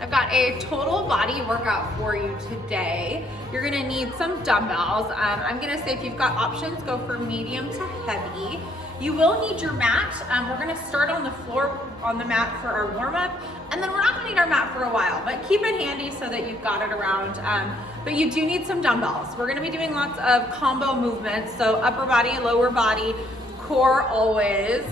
I've got a total body workout for you today. You're gonna need some dumbbells. I'm gonna say if you've got options, go for medium to heavy. You will need your mat. We're gonna start on the floor on the mat for our warm up, and then we're not gonna need our mat for a while, but keep it handy so that you've got it around. But you do need some dumbbells. We're gonna be doing lots of combo movements, so upper body, lower body, core always.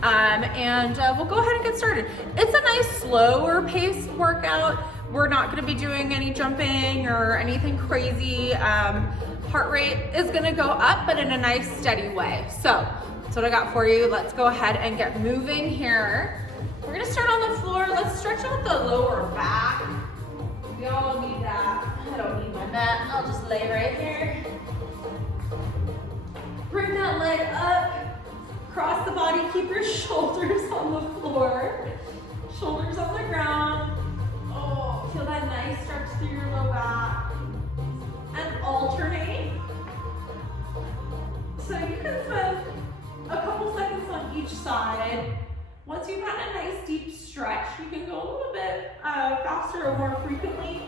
We'll go ahead and get started. It's a nice slower paced workout. We're not gonna be doing any jumping or anything crazy. Heart rate is gonna go up, but in a nice steady way. So that's what I got for you. Let's go ahead and get moving here. We're gonna start on the floor. Let's stretch out the lower back. We all need that. I don't need my mat. I'll just lay right here. Bring that leg up. Cross the body, keep your shoulders on the floor. Shoulders on the ground. Oh, feel that nice stretch through your low back. And alternate. So you can spend a couple seconds on each side. Once you've gotten a nice deep stretch, you can go a little bit faster or more frequently.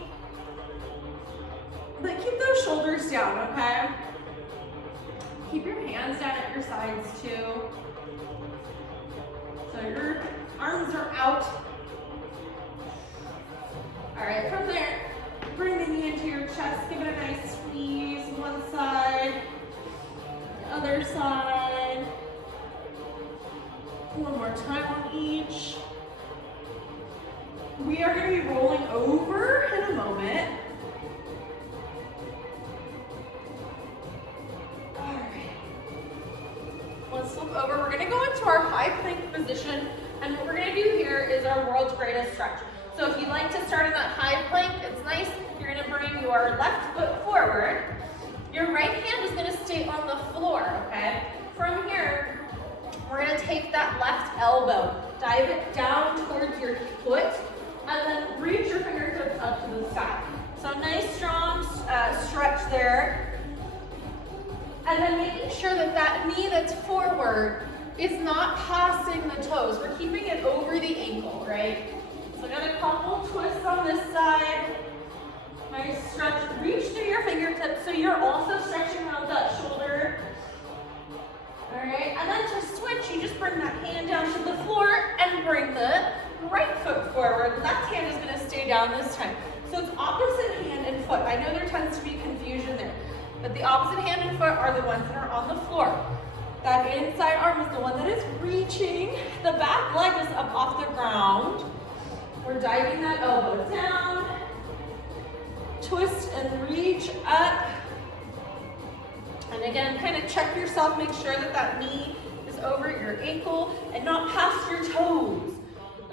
But keep those shoulders down, okay? Keep your hands down at your sides too. So your arms are out. All right, from there, bring the knee into your chest. Give it a nice squeeze. One side, the other side. One more time on each. We are going to be rolling over in a moment. Let's flip over. We're gonna go into our high plank position, and what we're gonna do here is our world's greatest stretch. So if you like to start in that high plank, it's nice. You're gonna bring your left foot forward. Your right hand is gonna stay on the floor, okay? From here, we're gonna take that left elbow, dive it down towards your foot, and then reach your fingertips up to the sky. So nice, strong stretch there. And then making sure that that knee that's forward is not passing the toes. We're keeping it over the ankle, right? So another couple twists on this side. Nice stretch. Reach through your fingertips so you're also stretching out that shoulder. All right, and then to switch, you just bring that hand down to the floor and bring the right foot forward. Left hand is gonna stay down this time. So it's opposite hand and foot. I know there tends to be confusion there. But the opposite hand and foot are the ones that are on the floor. That inside arm is the one that is reaching. The back leg is up off the ground. We're diving that elbow down. Twist and reach up. And again, kind of check yourself. Make sure that that knee is over your ankle and not past your toes.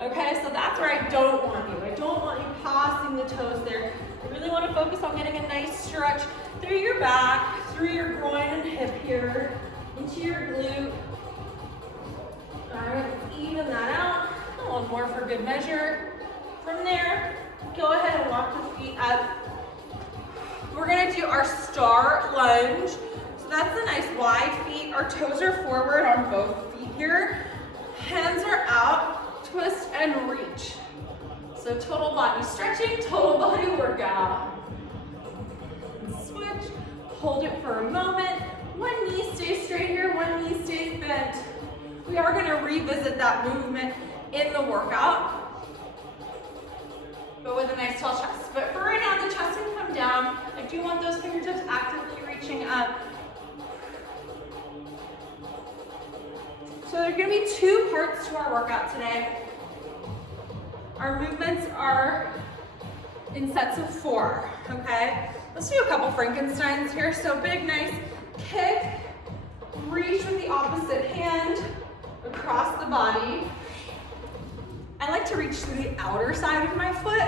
Okay, so that's where I don't want you. I don't want you passing the toes there. I really want to focus on getting a nice stretch through your back, through your groin and hip here, into your glute. All right, let's even that out. One more for good measure. From there, go ahead and walk the feet up. We're gonna do our star lunge. So that's a nice wide feet. Our toes are forward on both feet here. Hands are out, twist and reach. So total body stretching, total body workout. Switch, hold it for a moment. One knee stays straight here, one knee stays bent. We are gonna revisit that movement in the workout, but with a nice tall chest. But for right now, the chest can come down. I do want those fingertips actively reaching up. So there's gonna be two parts to our workout today. Our movements are in sets of 4, okay? Let's do a couple Frankensteins here. So big, nice kick, reach with the opposite hand across the body. I like to reach to the outer side of my foot.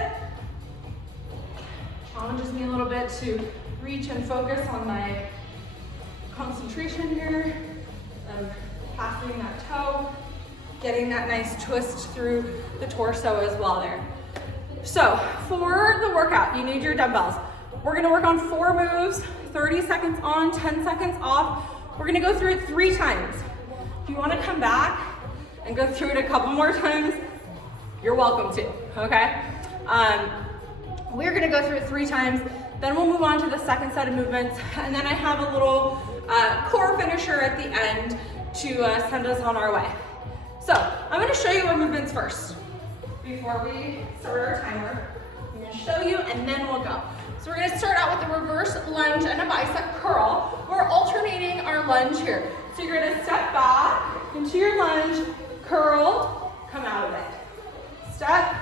Challenges me a little bit to reach and focus on my concentration here of passing that toe, getting that nice twist through the torso as well there. So for the workout, you need your dumbbells. We're gonna work on 4 moves, 30 seconds on, 10 seconds off. We're gonna go through it 3 times. If you wanna come back and go through it a couple more times, you're welcome to, okay? We're gonna go through it 3 times, then we'll move on to the second set of movements, and then I have a little core finisher at the end to send us on our way. So I'm gonna show you our movements first. Before we start our timer, I'm gonna show you and then we'll go. So we're gonna start out with a reverse lunge and a bicep curl. We're alternating our lunge here. So you're gonna step back into your lunge, curl, come out of it. Step,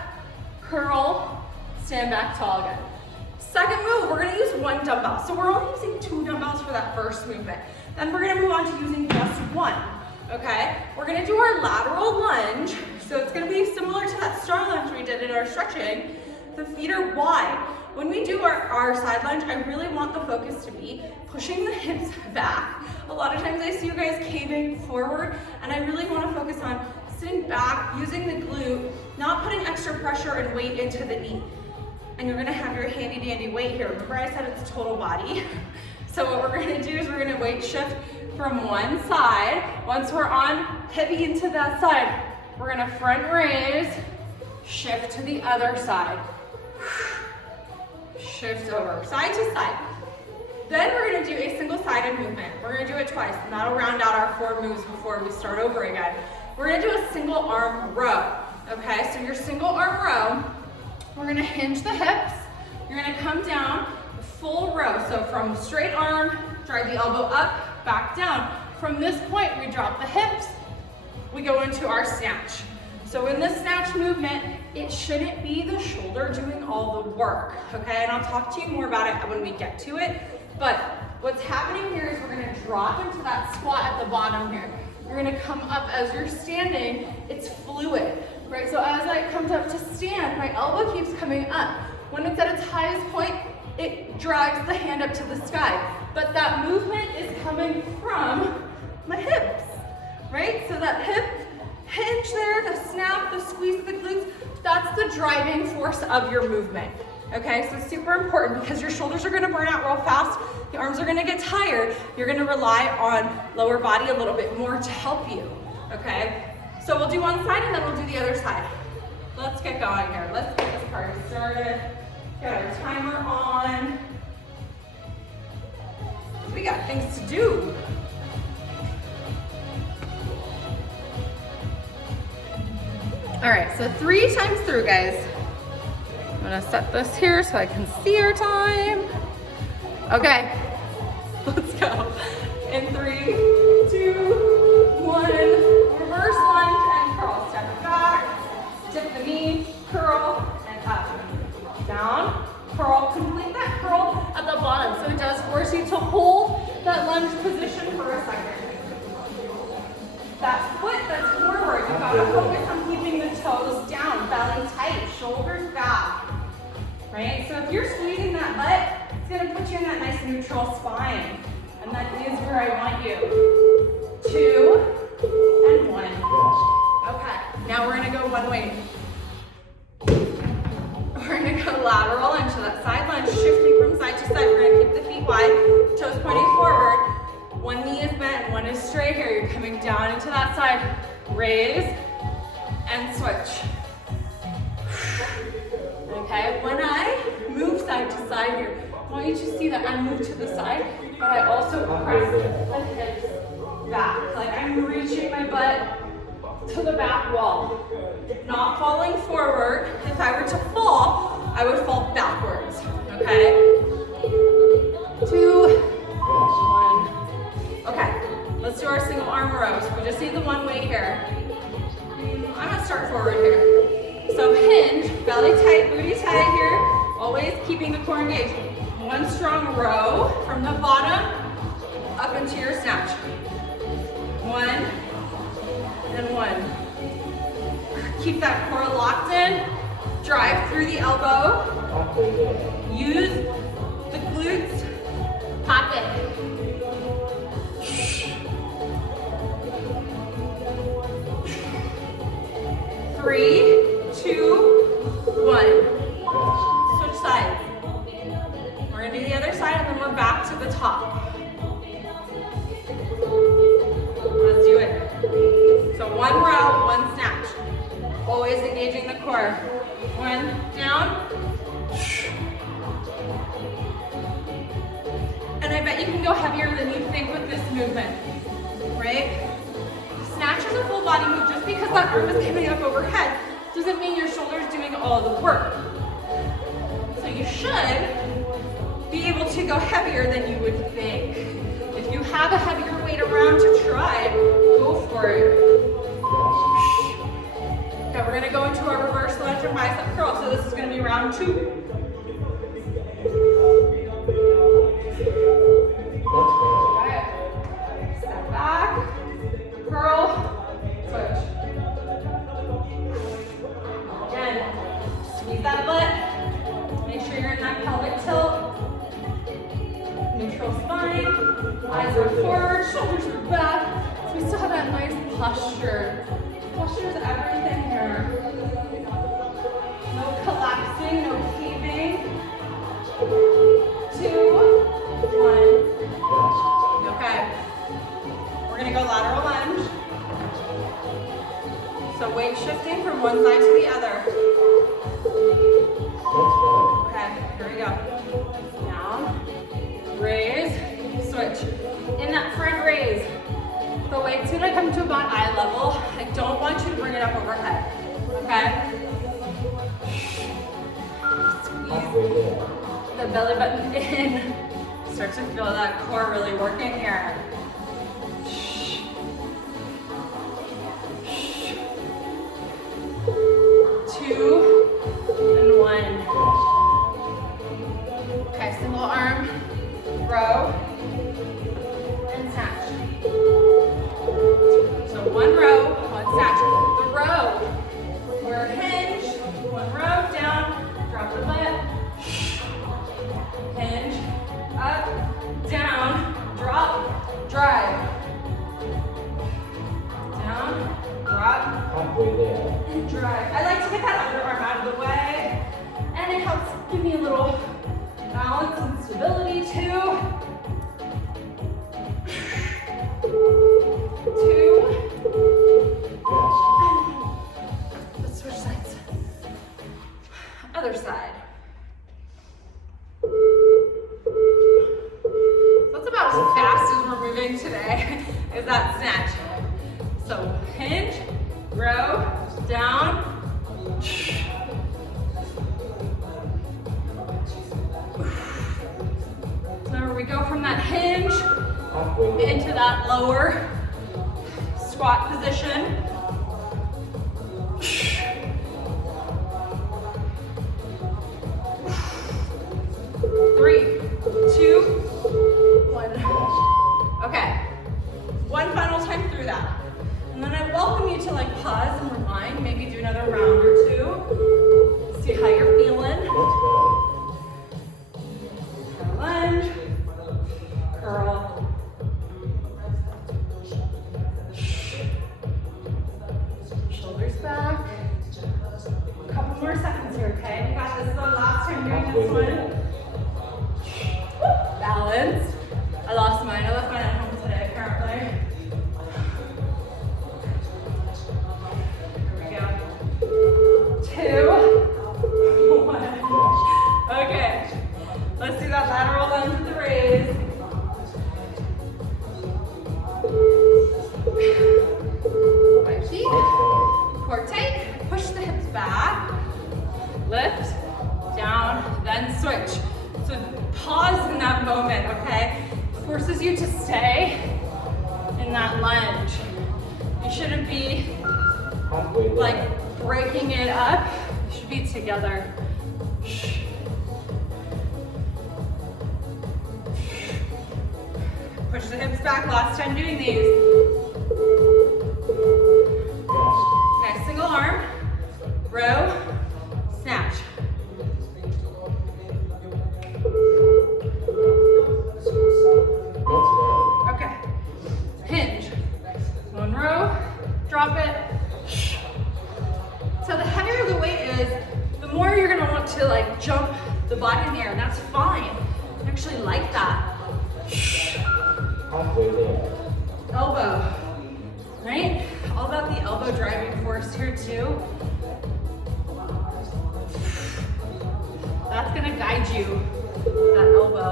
curl, stand back tall again. Second move, we're gonna use 1 dumbbell. So we're only using 2 dumbbells for that first movement. Then we're gonna move on to using just 1, okay? We're gonna do our lateral lunge. So it's gonna be similar to that star lunge we did in our stretching. The feet are wide. When we do our side lunge, I really want the focus to be pushing the hips back. A lot of times I see you guys caving forward, and I really wanna focus on sitting back, using the glute, not putting extra pressure and weight into the knee. And you're gonna have your handy dandy weight here. Remember I said it's total body. So what we're gonna do is we're gonna weight shift from one side. Once we're on heavy into that side, we're gonna front raise, shift to the other side. Shift over, side to side. Then we're gonna do a single-sided movement. We're gonna do it twice, and that'll round out our 4 moves before we start over again. We're gonna do a single arm row, okay? So your single arm row, we're gonna hinge the hips. You're gonna come down, full row. So from straight arm, drive the elbow up, back down. From this point, we drop the hips, we go into our snatch. So in the snatch movement, it shouldn't be the shoulder doing all the work, okay? And I'll talk to you more about it when we get to it. But what's happening here is we're gonna drop into that squat at the bottom here. You're gonna come up as you're standing, it's fluid, right? So as I come up to stand, my elbow keeps coming up. When it's at its highest point, it drags the hand up to the sky. But that movement is coming from my hips, right? So that hip hinge there, the snap, the squeeze of the glutes, that's the driving force of your movement. Okay, so it's super important because your shoulders are gonna burn out real fast, the arms are gonna get tired, you're gonna rely on lower body a little bit more to help you, okay? So we'll do one side and then we'll do the other side. Let's get going here. Let's get this party started. Got our timer on. We got things to do. All right, so 3 times through, guys. I'm gonna set this here so I can see our time. Okay, let's go. In 3, 2, 1. Reverse lunge and curl. Step back, dip the knee, curl, and up. Down, curl. Complete that curl at the bottom. So it does force you to hold that lunge position for a second. That foot that's forward, you gotta focus on keeping the toes down, belly tight, shoulders back, right? So if you're squeezing that butt, it's gonna put you in that nice neutral spine. And that is where I want you. 2 and 1. Okay, now we're gonna go one way. We're gonna go lateral into that side lunge, shifting from side to side. We're gonna keep the feet wide, toes pointing forward. One knee is bent, one is straight here. You're coming down into that side. Raise and switch. Okay, when I move side to side here, I want you to see that I move to the side, but I also press the hips back. Like I'm reaching my butt to the back wall. Not falling forward. If I were to fall, I would fall backwards. Okay? 2, 1. Okay, let's do our single arm rows. We just need the one weight here. I'm gonna start forward here. So hinge, belly tight, booty tight here. Always keeping the core engaged. One strong row from the bottom up into your snatch. 1 and 1. Keep that core locked in. Drive through the elbow. Use the glutes. Pop it. 3, 2, 1. Switch sides. We're gonna do the other side and then we're back to the top. Let's do it. So one row, one snatch. Always engaging the core. One, down. And I bet you can go heavier than you think with this movement, right? Snatch is a full body move. Just because that arm is coming up overhead doesn't mean your shoulder is doing all the work. So you should be able to go heavier than you would think. If you have a heavier weight around to try, go for it. Okay, we're gonna go into our reverse lunge and bicep curl. So this is gonna be round 2. Okay. Step back, curl, switch. Again, squeeze that butt. Make sure you're in that pelvic tilt. Neutral spine. Eyes are forward, shoulders are back. So we still have that nice posture. Posture is everything here. No collapsing, no caving. 2, 1. Okay. We're gonna go lateral lunge. So weight shifting from one side to the other. Okay, here we go. Down, raise, switch. In that front raise, the weight's gonna come to about eye level. I don't want you to bring it up overhead, okay? Squeeze the belly button in. Start to feel that core really working here. 2 and 1. Okay, single arm, row, and snatch. So 1 row, 1 snatch. The row, we're hinged, 1 row, down, drop the butt, hinge, up, down, drop, drive. Down, drop, and drive. I like to get that underarm out of the way, and it helps give me a little balance and stability too. 2. Let's switch sides. Other side. That's about as fast as we're moving today, is that snatch. So hinge, row, down. So we go from that hinge into that lower squat position. 3, 2, 1. Okay. One final time through that. And then I welcome you to like pause and rewind, maybe do another round or 2. See how you're feeling. Lunge, curl. Shoulders back. A couple more seconds here, okay? You got this. Is the last time doing this one. Balance. I lost mine. I left mine at home today, apparently. Here we go. 2, 1. Okay. Let's do that lateral lunge with the raise. Right feet. Core tight. Push the hips back. Lift. Down. Then switch. So pause in that moment, okay? Forces you to stay in that lunge. You shouldn't be like breaking it up. You should be together. Push the hips back. Last time doing these. Okay, single arm, row, snatch. Okay, hinge. 1 row, drop it. So the heavier the weight is, the more you're gonna want to like jump the body in the air, and that's fine. I actually like that. Elbow, right? All about the elbow driving force here too. kind of guide you with that elbow.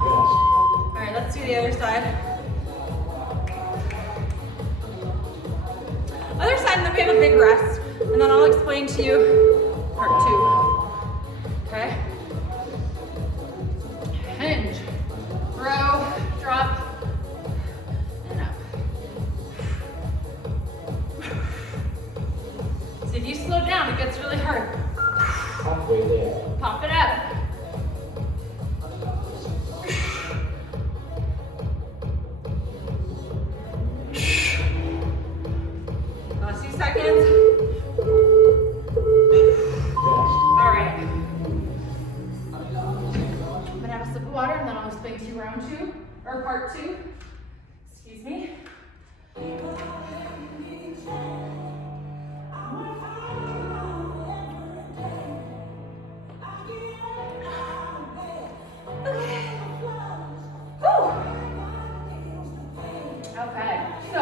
All right, let's do the other side. Other side, and then we have a big rest. And then I'll explain to you part 2. Okay? Hinge, row, drop, and up. So if you slow down, it gets really hard. Halfway there. Pop it up. Last few seconds. All right. I'm gonna have a sip of water and then I'll explain to you round 2, or part 2. Excuse me. Okay, so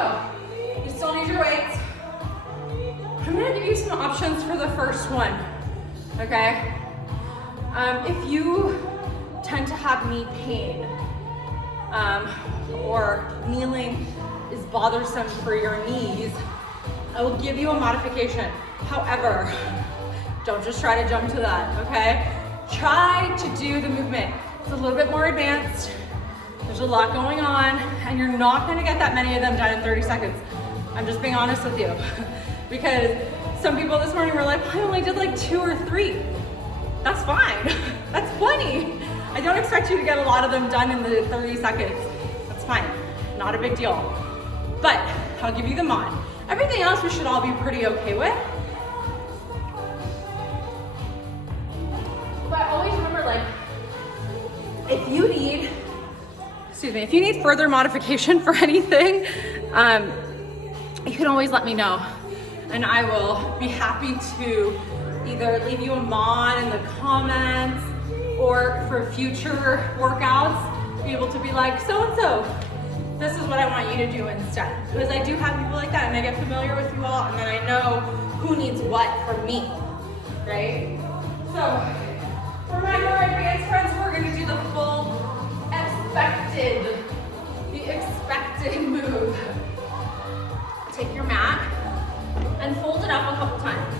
you still need your weights. I'm gonna give you some options for the first one, okay? If you tend to have knee pain, or kneeling is bothersome for your knees, I will give you a modification. However, don't just try to jump to that, okay? Try to do the movement. It's a little bit more advanced. There's a lot going on, and you're not gonna get that many of them done in 30 seconds. I'm just being honest with you. Because some people this morning were like, I only did like 2 or 3. That's fine, that's plenty. I don't expect you to get a lot of them done in the 30 seconds. That's fine, not a big deal. But I'll give you the mod. Everything else we should all be pretty okay with. But always remember, like, if you need further modification for anything, you can always let me know. And I will be happy to either leave you a mod in the comments or for future workouts, be able to be like, so-and-so, this is what I want you to do instead. Because I do have people like that and I get familiar with you all and then I know who needs what from me, right? So, for my more advanced friends, we're gonna do the full expected move. Take your mat and fold it up a couple times.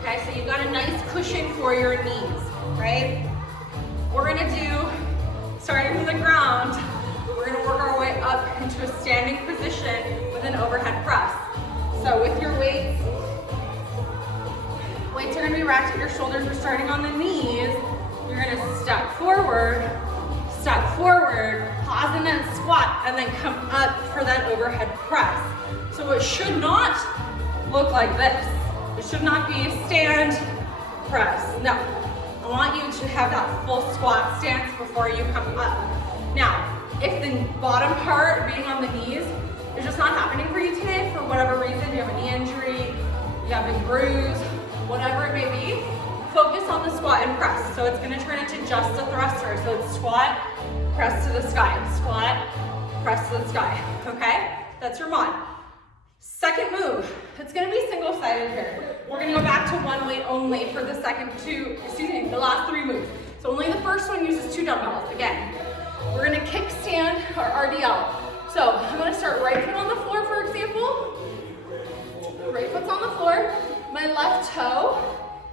Okay, so you've got a nice cushion for your knees, right? We're gonna do, starting from the ground, we're gonna work our way up into a standing position with an overhead press. So with your weights are gonna be wrapped at your shoulders. We're starting on the knees. You're gonna step forward, pause and then squat, and then come up for that overhead press. So it should not look like this. It should not be stand, press. No. I want you to have that full squat stance before you come up. Now, if the bottom part, being on the knees, is just not happening for you today, for whatever reason, you have a knee injury, you have a bruise, whatever it may be, focus on the squat and press. So it's gonna turn into just a thruster. So it's squat, press to the sky, squat, press to the sky, okay? That's your mod. Second move, it's gonna be single-sided here. We're gonna go back to one weight only for the the last 3 moves. So only the first one uses 2 dumbbells. Again, we're gonna kickstand our RDL. So I'm gonna start right foot on the floor, for example. Right foot's on the floor. My left toe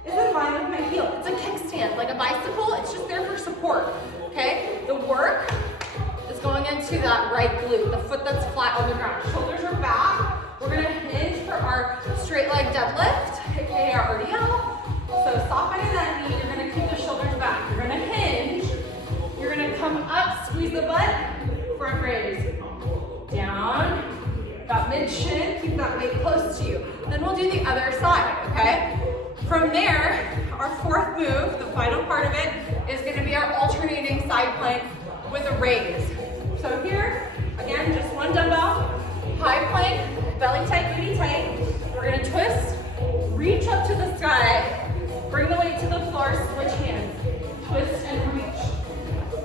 is in line with my heel. It's a kickstand, like a bicycle. It's just there for support, okay? The work is going into that right glute, the foot that's flat on the ground. Shoulders are back. We're gonna hinge for our straight leg deadlift, aka our RDL. So softening that knee, you're gonna keep the shoulders back. You're gonna hinge. You're gonna come up, squeeze the butt, front raise. Down, about mid-shin, keep that weight close to you. Then we'll do the other side, okay? From there, our 4th move, the final part of it, is gonna be our alternating side plank with a raise. So here, again, just 1 dumbbell, high plank, belly tight, booty tight. We're gonna twist, reach up to the sky, bring the weight to the floor, switch hands, twist and reach.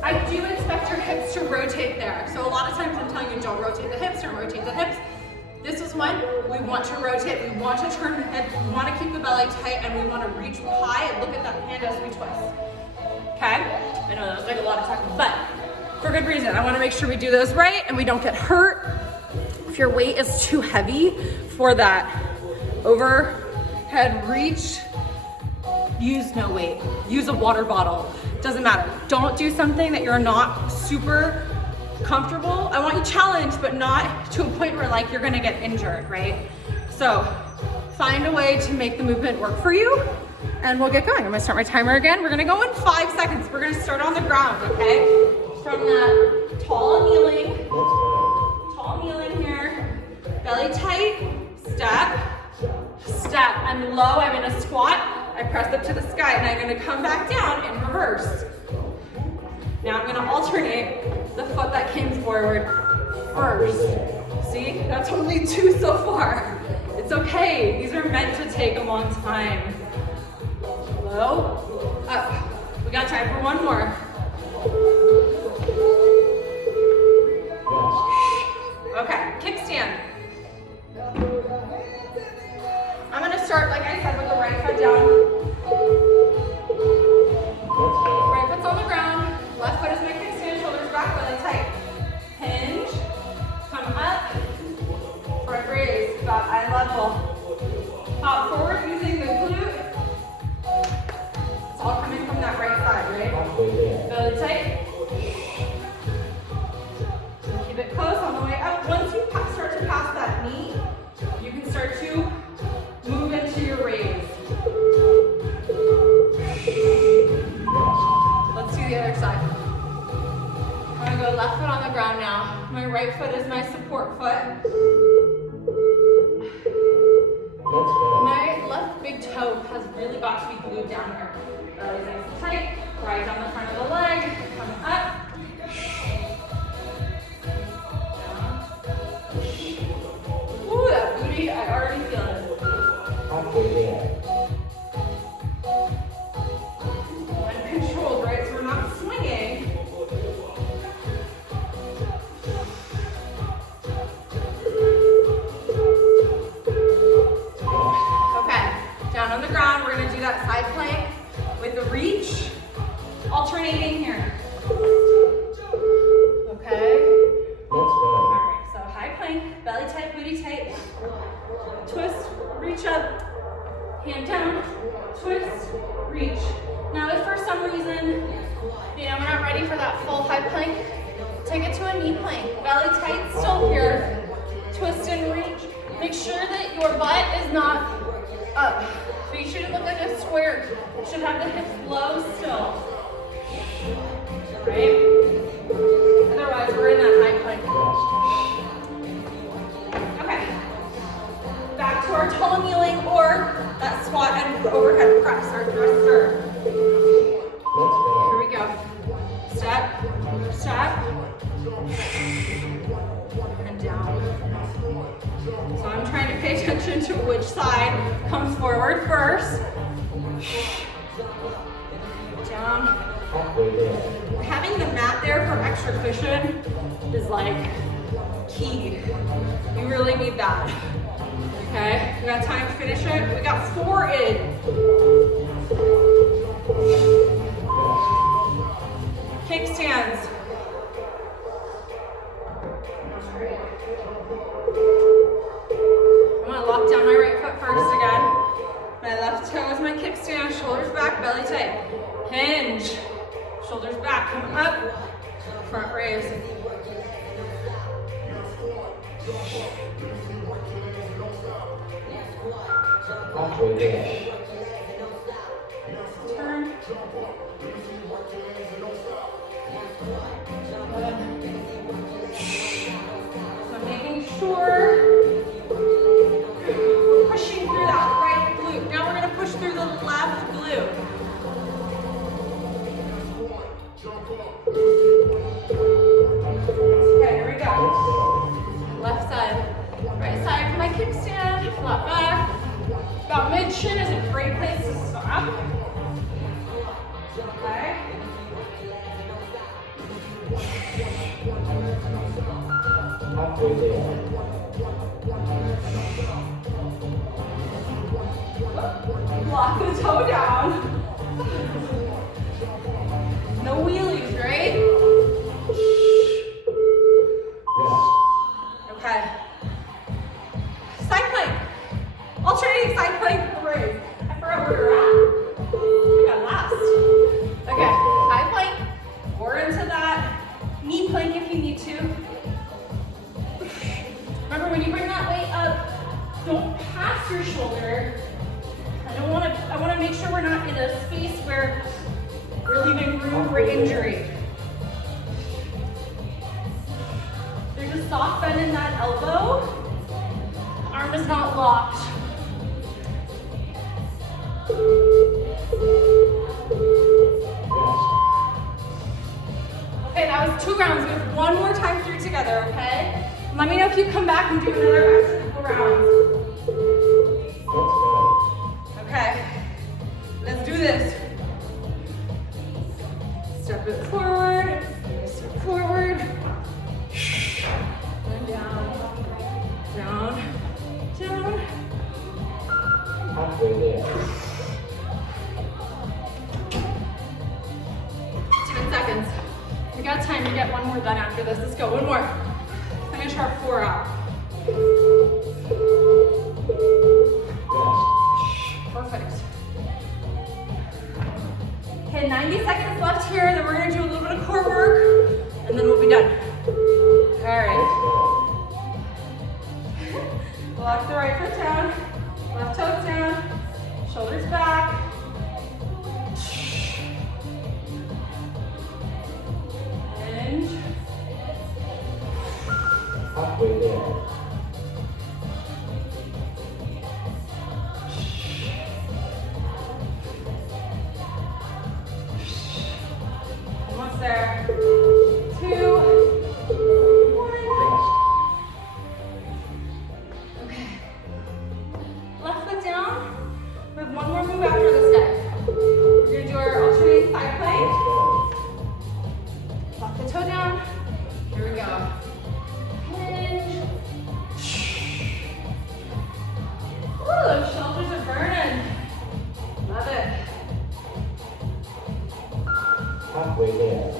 I do expect your hips to rotate there. So a lot of times I'm telling you don't rotate the hips, don't rotate the hips. This is one we want to rotate, we want to turn the hips, we want to keep the belly tight, and we want to reach high. look at that hand as we twist. Okay? I know that was like a lot of talking, but for good reason. I wanna make sure we do those right and we don't get hurt. If your weight is too heavy for that overhead reach, use no weight. Use a water bottle. Doesn't matter. Don't do something that you're not super comfortable. I want you challenged, but not to a point where like you're gonna get injured, right? So find a way to make the movement work for you and we'll get going. I'm gonna start my timer again. We're gonna go in 5 seconds. We're gonna start on the ground, okay? From that tall kneeling here, belly tight, step, step. I'm low, I'm in a squat. I press up to the sky and I'm gonna come back down in reverse. Now I'm gonna alternate the foot that came forward first. See, that's only 2 so far. It's okay, these are meant to take a long time. Low, up. We got time for one more. Okay, kickstand. I'm gonna start, like I said, with the right foot down. Right foot's on the ground. Left foot is my kickstand, shoulders back, belly tight. Hinge, come up, front raise, about eye level. Hop forward using the glute. It's all coming from that right side, right? Belly tight. Keep it close on the way up. Once you start to pass that knee, you can start to move into your raise. Let's do the other side. I'm gonna go left foot on the ground now. My right foot is my support foot. My left big toe has really got to be glued down here. Belly's nice and tight. Right down the front of the leg. Come up. Ooh, that booty, I already feel it. And controlled, right? So we're not swinging. Okay, down on the ground, we're gonna do that side plank with the reach, alternating here. Okay. All right, so high plank, belly tight, booty tight. Twist, reach up, hand down, twist, reach. Now if for some reason, we're not ready for that full high plank, take it to a knee plank. Belly tight still here, twist and reach. Make sure that your butt is not up. So you shouldn't look like a square. You should have the hips low still, right? Otherwise, we're in that high plank. Okay. Back to our tall kneeling or that squat and overhead press, our thruster. Here we go. Step, step, and down. So I'm trying to pay attention to which side comes forward first. Down. Having the mat there for extra cushion is like key. You really need that. Okay, we got time to finish it. We got 4 in. Kickstands. I'm gonna lock down my right foot first again. My left toe is my kickstand, shoulders back, belly tight. Hinge, shoulders back, come up, front raise. Turn. So making sure we're pushing through that right glute. Now we're going to push through the left glute. Okay, here we go. Left side. Right side for my kickstand. Flat back. About mid-shin is a great place to stop. Okay. Lock the toe down. a space where we're leaving room for injury. There's a soft bend in that elbow. Arm is not locked. Okay, that was 2 rounds. We have 1 more time through together, okay? Let me know if you come back and do another couple rounds. Okay, let's do this. Step it forward, step forward, and down, down, down. Halfway there. 10 seconds. We got time to get 1 more done after this. Let's go, 1 more. Finish our 4 out. Perfect. Okay, 90 seconds left here, then we're gonna do a little bit of core work, and then we'll be done. All right. Lock the right foot down, left toes down, shoulders back. And Halfway there. almost there. 2, 1. Okay. Left foot down. We have 1 more move after this guy. We're gonna do our alternating side plank. Lock the toe down. Here we go. Hinge. Ooh, those shoulders are burning. Love it. Halfway there.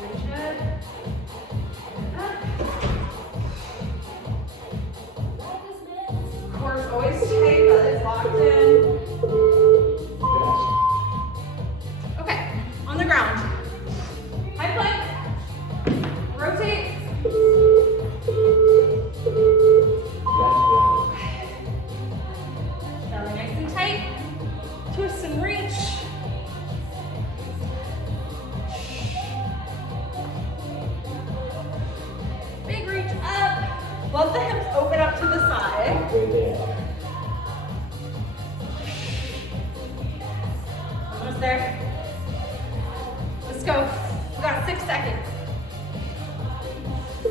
Reach it. Up. Core is always tight, but it's locked in. Okay, on the ground. High plank. Rotate. Belly nice and tight. Twist and reach. Big reach up. Let the hips open up to the side. Halfway there. Almost there. Let's go. We got 6 seconds. 2,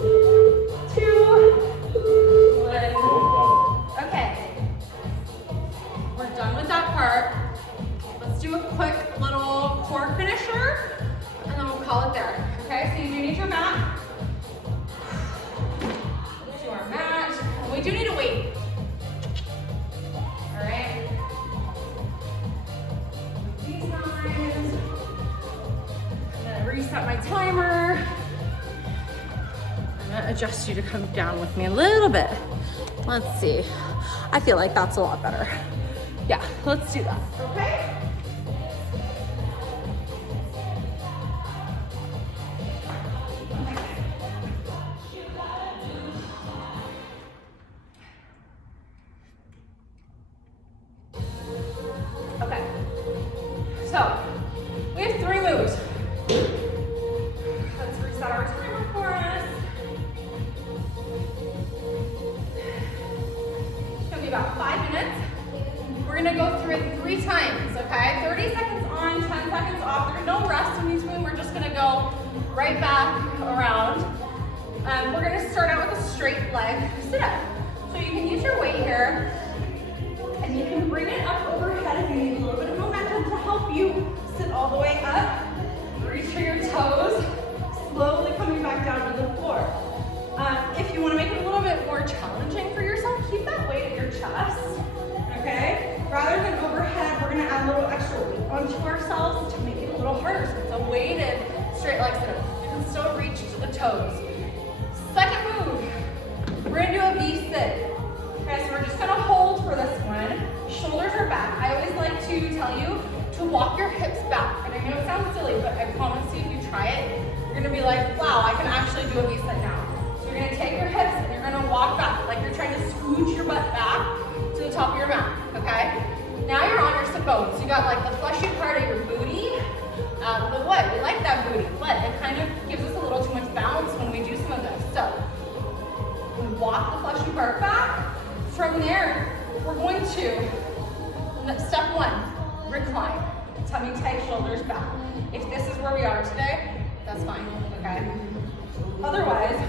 1. Okay. We're done with that part. Let's do a quick little core finisher, and then we'll call it there. Okay, so you do need your mat. Let's do our mat. And we do need a weight. All right. These lines. I'm gonna reset my timer. I'm gonna adjust you to come down with me a little bit. Let's see. I feel like that's a lot better. Yeah, let's do that. Okay? Okay. So, we have 3 moves. Let's reset our timer for us. It's gonna be about 5 minutes. We're gonna go through it 3 times, okay? 30 seconds on, 10 seconds off. There's no rest in between. We're just gonna go right back around. We're gonna start out with a straight leg sit-up. So you can use your weight here, and you can bring it up overhead if you need a little bit of momentum to help you sit all the way up. Reach for your toes, slowly coming back down to the floor. If you wanna make it a little bit more challenging for yourself, keep that weight at your chest, okay? Rather than overhead, we're gonna add a little extra weight onto ourselves to make it a little harder. So it's a weighted straight leg sit-up. You can still reach to the toes. Second move, we're gonna do a V-sit. Okay, so we're just gonna hold for this one. Shoulders are back. I always like to tell you to walk your hips back. And I know it sounds silly, but I promise you if you try it, you're gonna be like, wow, I can actually do a V-sit now. So you're gonna take your hips and you're gonna walk back like you're trying to scooch your butt back to the top of your mat, okay? Step one, recline. Tummy tight, shoulders back. If this is where we are today, that's fine, okay? Otherwise,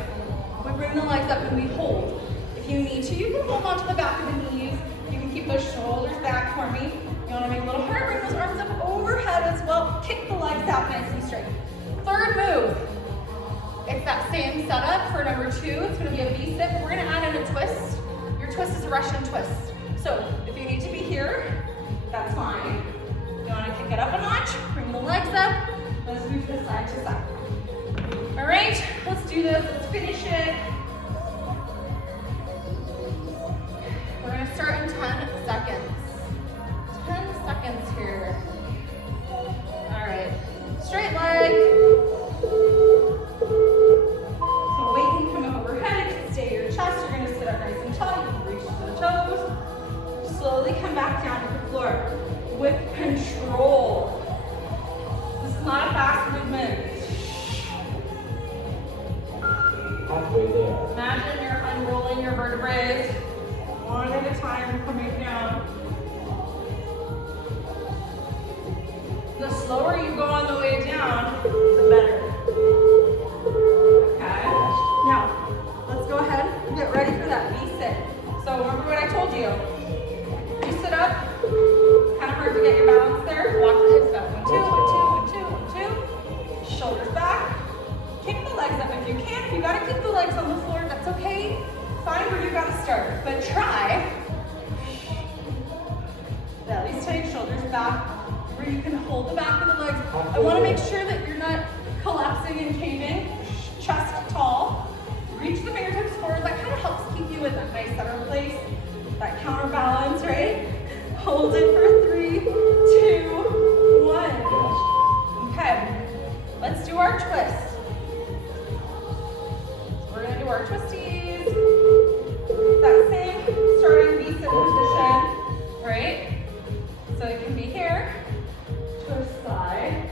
we bring the legs up and we hold. If you need to, you can hold onto the back of the knees. You can keep those shoulders back for me. You wanna make a little heart, bring those arms up overhead as well. Kick the legs out nice and straight. Third move, it's that same setup for number two. It's gonna be a V-sit, but we're gonna add in a twist. Your twist is a Russian twist. So if you need to be here, that's fine. You wanna kick it up a notch, bring the legs up. Let's move this side to side. All right, let's do this, let's finish it. We're gonna start in 10 seconds. 10 seconds here. All right, straight leg. So weight can come overhead, it can stay your chest. You're gonna sit up nice and tall, you can reach to the toes. Slowly come back down to the floor with control. This is not a fast movement. Halfway there. Imagine you're unrolling your vertebrae one at a time, coming down. The slower you go on the way down, the better. Okay? Now, let's go ahead and get ready for that V-sit. So remember what I told you. You sit up, it's kind of hard to get your balance there. Walk the hips up. 1, 2, 1, 2, 1, 2, 1, 2. Shoulders back. Kick the legs up if you can. If you gotta keep the legs on the floor, that's okay. Find where you gotta start. But try. Belly's tight, shoulders back. Where you can hold the back of the legs. I wanna make sure that you're not collapsing and caving. Chest tall. Reach the fingertips forward. That kind of helps keep you in that nice center place. That counterbalance, right? Hold it for 3, 2, 1. Okay. Let's do our twist. We're gonna do our twisties. That same starting V-sit position, right? So it can be here, twist side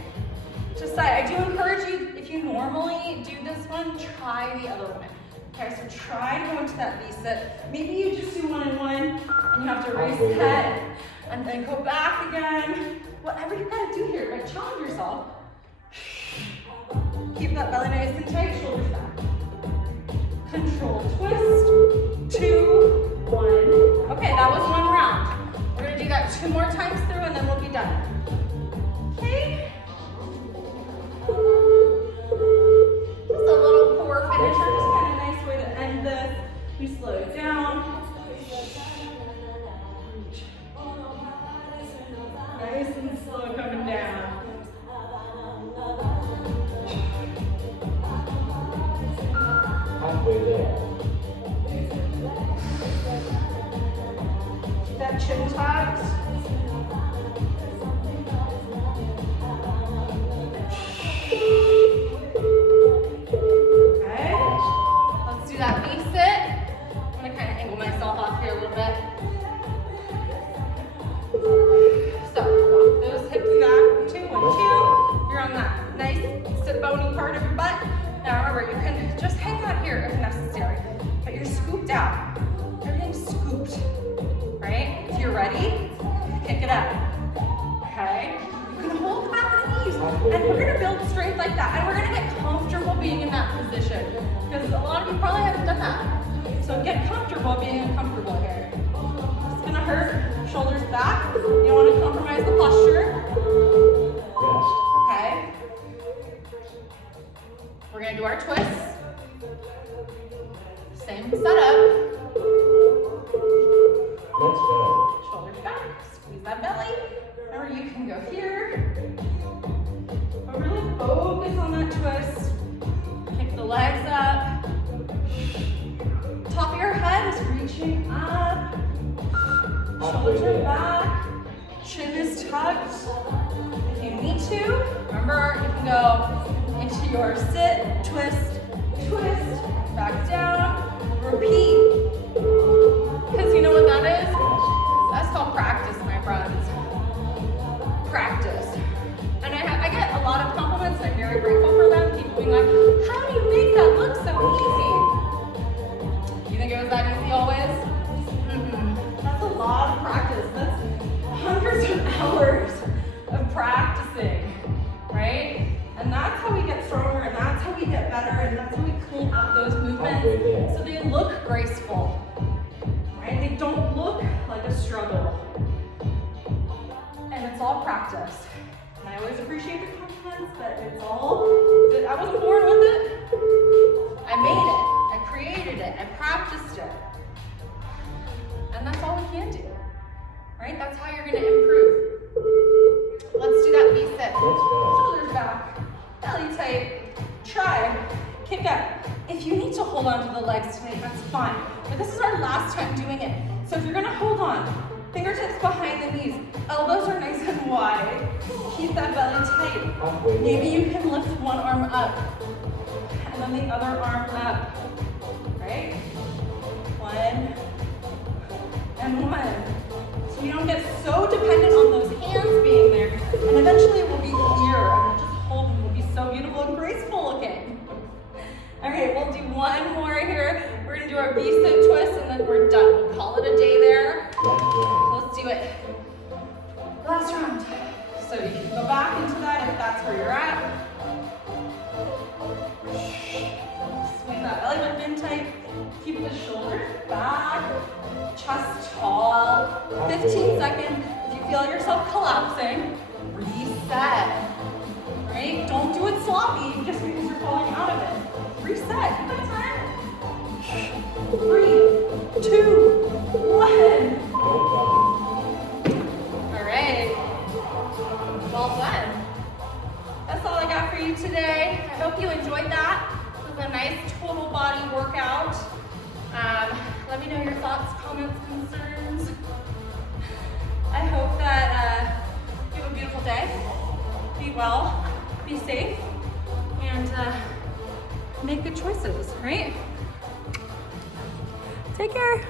to side. I do encourage you, if you normally do this one, try the other one. Okay, so try to go into that V-sit. Maybe you just do 1 and 1, and you have to raise the head, and then go back again. Whatever you gotta do here, right? Challenge yourself. Keep that belly nice and tight, shoulders back. Control twist, 2, 1. Okay, that was 1 round. We're gonna do that 2 more times through and then we'll be done. Okay? Just a little core finisher, just kind of a nice way to end this. You slow it down. Nice and slow coming down. Halfway there. Keep that chin tucked. Okay. Let's do that V-sit. I'm gonna kind of angle myself off here a little bit. So walk those hips back. 2, 1, 2. You're on that nice sit bony part of your butt. Now remember, you can just hang out here if necessary, but you're scooped out. Everything's scooped, right? If you're ready, kick it up, okay? You can hold the back of the knees, and we're gonna build strength like that, and we're gonna get comfortable being in that position, because a lot of you probably haven't done that. So get comfortable being uncomfortable here. It's gonna hurt, shoulders back. You don't wanna compromise the posture. Rest. Okay. We're gonna do our twists. Same setup. Let's go. Shoulders back, squeeze that belly. Remember, you can go here. But really focus on that twist. Kick the legs up. Top of your head is reaching up. Shoulders are back. Chin is tucked. If you need to, remember, you can go into your sit, twist, twist, back down, repeat. Because you know what that is? That's called practice, my friends. Practice. And I get a lot of compliments, and I'm very grateful for them. People being like, how do you make that look so easy? You think it was that easy always? That's a lot of practice. That's all practice. And I always appreciate the compliments, but it's all, I wasn't born with it. I made it, I created it, I practiced it. And that's all we can do, right? That's how you're gonna improve. Let's do that V-sit. Let's go. Shoulders back, belly tight, try, kick up. If you need to hold on to the legs today, that's fine. But this is our last time doing it. So if you're gonna hold on, fingertips behind the knees, elbows are nice and wide. Keep that belly tight. Halfway there. Maybe you can lift one arm up and then the other arm up, right? One and one. So we don't get so dependent on those hands being there, and eventually we'll be here and we'll just hold and we'll be so beautiful and graceful looking. Okay, we'll do one more here. We're gonna do our V-sit twist and then we're done. We'll call it a day there. Left round. Let's do it. Last round. So you can go back into that if that's where you're at. Swing that belly button in tight. Keep the shoulders back. Chest tall. 15 seconds. If you feel yourself collapsing, reset. Right? Don't do it sloppy just because you're falling out of it. Reset. You got time? 3, 2, 1. All right. Well done. That's all I got for you today. I hope you enjoyed that. It was a nice total body workout. Let me know your thoughts, comments, concerns. I hope that you have a beautiful day. Be well, be safe, and make good choices, right? Take care.